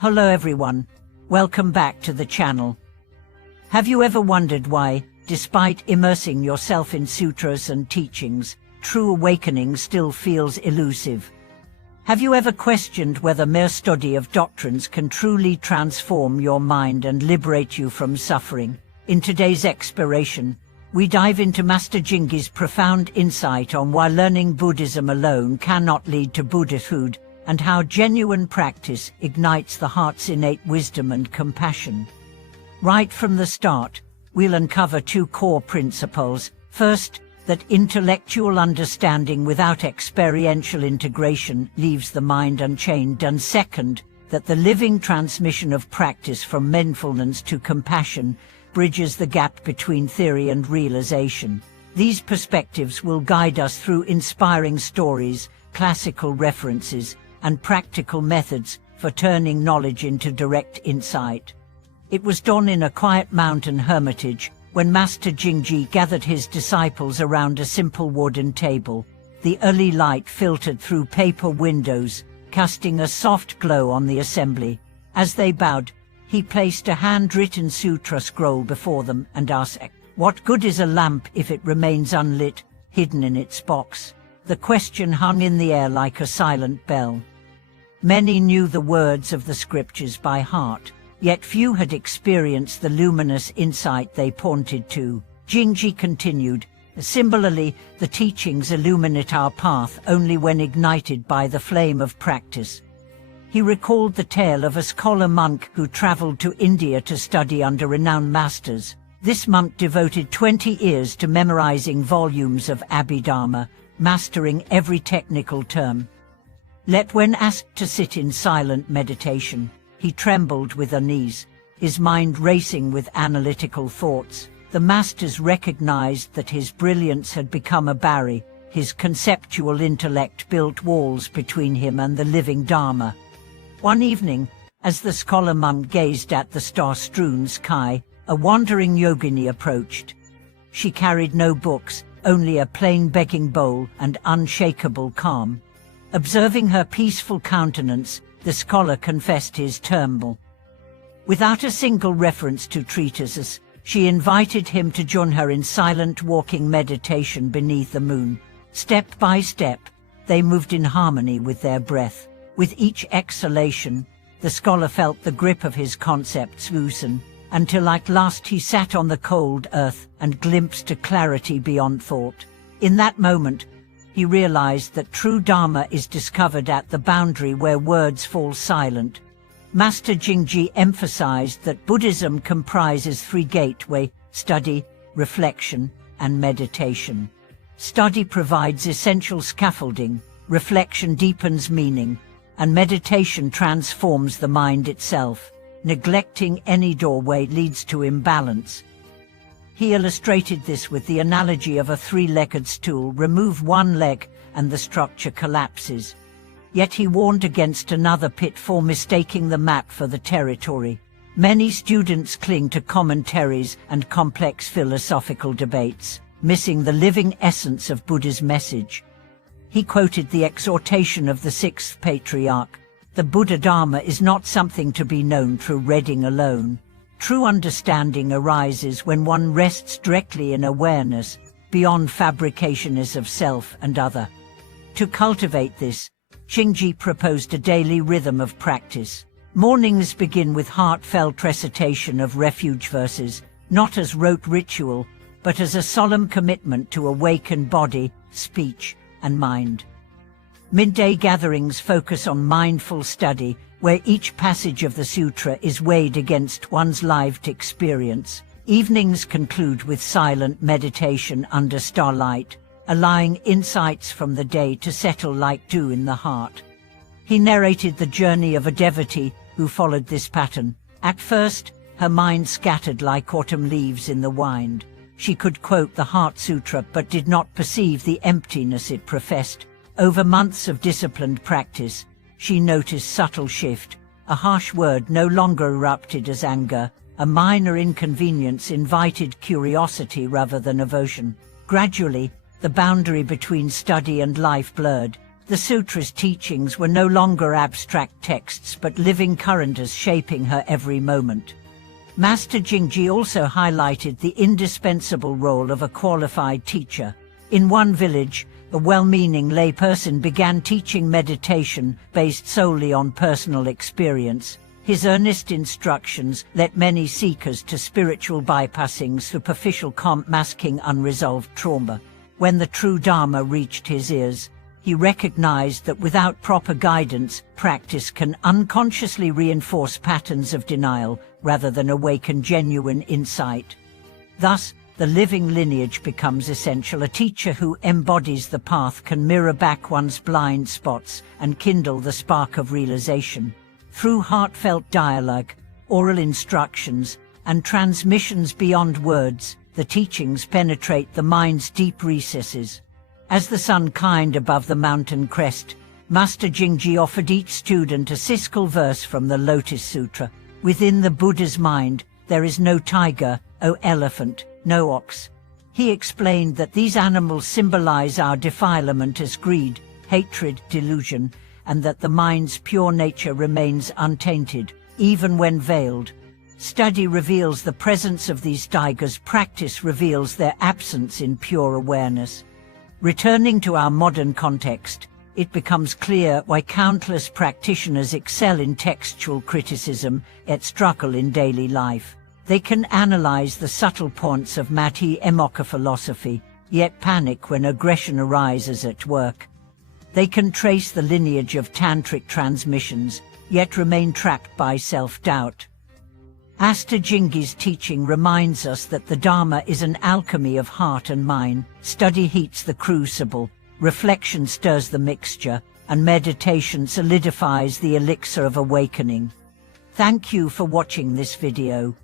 Hello everyone, welcome back to the channel. Have you ever wondered why, despite immersing yourself in sutras and teachings, true awakening still feels elusive? Have you ever questioned whether mere study of doctrines can truly transform your mind and liberate you from suffering? In today's exploration, we dive into Master Jingji's profound insight on why learning Buddhism alone cannot lead to Buddhahood, and how genuine practice ignites the heart's innate wisdom and compassion. Right from the start, we'll uncover two core principles. First, that intellectual understanding without experiential integration leaves the mind unchained, and second, that the living transmission of practice from mindfulness to compassion bridges the gap between theory and realization. These perspectives will guide us through inspiring stories, classical references, and practical methods for turning knowledge into direct insight. It was dawn in a quiet mountain hermitage when Master Jingji gathered his disciples around a simple wooden table. The early light filtered through paper windows, casting a soft glow on the assembly. As they bowed, he placed a handwritten sutra scroll before them and asked, "What good is a lamp if it remains unlit, hidden in its box?" The question hung in the air like a silent bell. Many knew the words of the scriptures by heart, yet few had experienced the luminous insight they pointed to. Jingji continued, "Similarly, the teachings illuminate our path only when ignited by the flame of practice." He recalled the tale of a scholar monk who traveled to India to study under renowned masters. This monk devoted 20 years to memorizing volumes of Abhidharma, mastering every technical term. Yet when asked to sit in silent meditation, he trembled with unease, his mind racing with analytical thoughts. The masters recognized that his brilliance had become a barrier. His conceptual intellect built walls between him and the living Dharma. One evening, as the scholar monk gazed at the star-strewn sky, a wandering yogini approached. She carried no books, only a plain begging bowl and unshakable calm. Observing her peaceful countenance, the scholar confessed his turmoil. Without a single reference to treatises, she invited him to join her in silent walking meditation beneath the moon. Step by step, they moved in harmony with their breath. With each exhalation, the scholar felt the grip of his concepts loosen, until at last he sat on the cold earth and glimpsed a clarity beyond thought. In that moment, he realized that true Dharma is discovered at the boundary where words fall silent. Master Jingji emphasized that Buddhism comprises three gateways: study, reflection, and meditation. Study provides essential scaffolding, reflection deepens meaning, and meditation transforms the mind itself. Neglecting any doorway leads to imbalance. He illustrated this with the analogy of a three-legged stool. Remove one leg and the structure collapses. Yet he warned against another pitfall: mistaking the map for the territory. Many students cling to commentaries and complex philosophical debates, missing the living essence of Buddha's message. He quoted the exhortation of the sixth patriarch: "The Buddha Dharma is not something to be known through reading alone." True understanding arises when one rests directly in awareness, beyond fabrications of self and other. To cultivate this, Jingji proposed a daily rhythm of practice. Mornings begin with heartfelt recitation of refuge verses, not as rote ritual, but as a solemn commitment to awaken body, speech, and mind. Midday gatherings focus on mindful study, where each passage of the sutra is weighed against one's lived experience. Evenings conclude with silent meditation under starlight, allowing insights from the day to settle like dew in the heart. He narrated the journey of a devotee who followed this pattern. At first, her mind scattered like autumn leaves in the wind. She could quote the Heart Sutra but did not perceive the emptiness it professed. Over months of disciplined practice, she noticed subtle shift. A harsh word no longer erupted as anger. A minor inconvenience invited curiosity rather than aversion. Gradually, the boundary between study and life blurred. The sutra's teachings were no longer abstract texts but living currents shaping her every moment. Master Jingji also highlighted the indispensable role of a qualified teacher. In one village, a well-meaning layperson began teaching meditation based solely on personal experience. His earnest instructions led many seekers to spiritual bypassing superficial masking unresolved trauma. When the true Dharma reached his ears, he recognized that without proper guidance, practice can unconsciously reinforce patterns of denial rather than awaken genuine insight. Thus, the living lineage becomes essential. A teacher who embodies the path can mirror back one's blind spots and kindle the spark of realization. Through heartfelt dialogue, oral instructions, and transmissions beyond words, the teachings penetrate the mind's deep recesses. As the sun climbed above the mountain crest, Master Jingji offered each student a siskel verse from the Lotus Sutra. Within the Buddha's mind, there is no tiger, O elephant, no ox. He explained that these animals symbolize our defilement as greed, hatred, delusion, and that the mind's pure nature remains untainted, even when veiled. Study reveals the presence of these tigers, practice reveals their absence in pure awareness. Returning to our modern context, it becomes clear why countless practitioners excel in textual criticism yet struggle in daily life. They can analyze the subtle points of Mati Emoka philosophy, yet panic when aggression arises at work. They can trace the lineage of tantric transmissions, yet remain trapped by self-doubt. Master Jingji's teaching reminds us that the Dharma is an alchemy of heart and mind. Study heats the crucible, reflection stirs the mixture, and meditation solidifies the elixir of awakening. Thank you for watching this video.